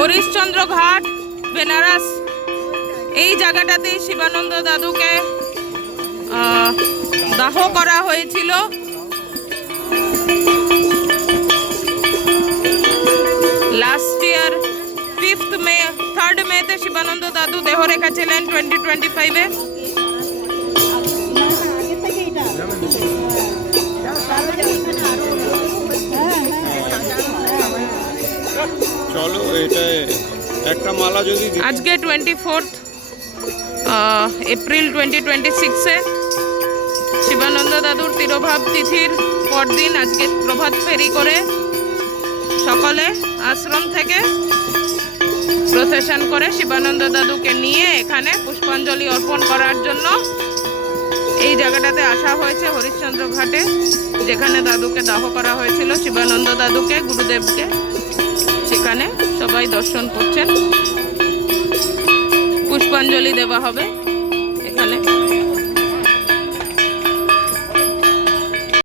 হরিশ্চন্দ্র ঘাট বেনারস, এই জায়গাটাতেই শিবানন্দ দাদুকে দাহ করা হয়েছিল। লাস্ট ইয়ার 5th মে 3rd মেতে শিবানন্দ দাদু দেহ রেখেছিলেন 2025-এ। চলো এটা একটা মালা যদি আজকে 24th এপ্রিল 2026-এ শিবানন্দ দাদুর তিরোভাব তিথির পরদিন আজকে প্রভাত ফেরি করে সকলে আশ্রম থেকে প্রসেশন করে শিবানন্দ দাদুকে নিয়ে এখানে পুষ্পাঞ্জলি অর্পণ করার জন্য এই জায়গাটাতে আসা হয়েছে, হরিশ্চন্দ্র ঘাটে, যেখানে দাদুকে দাহ করা হয়েছিল, শিবানন্দ দাদুকে, গুরুদেবকে। সেখানে সবাই দর্শন করছেন, পুষ্পাঞ্জলি দেওয়া হবে এখানে।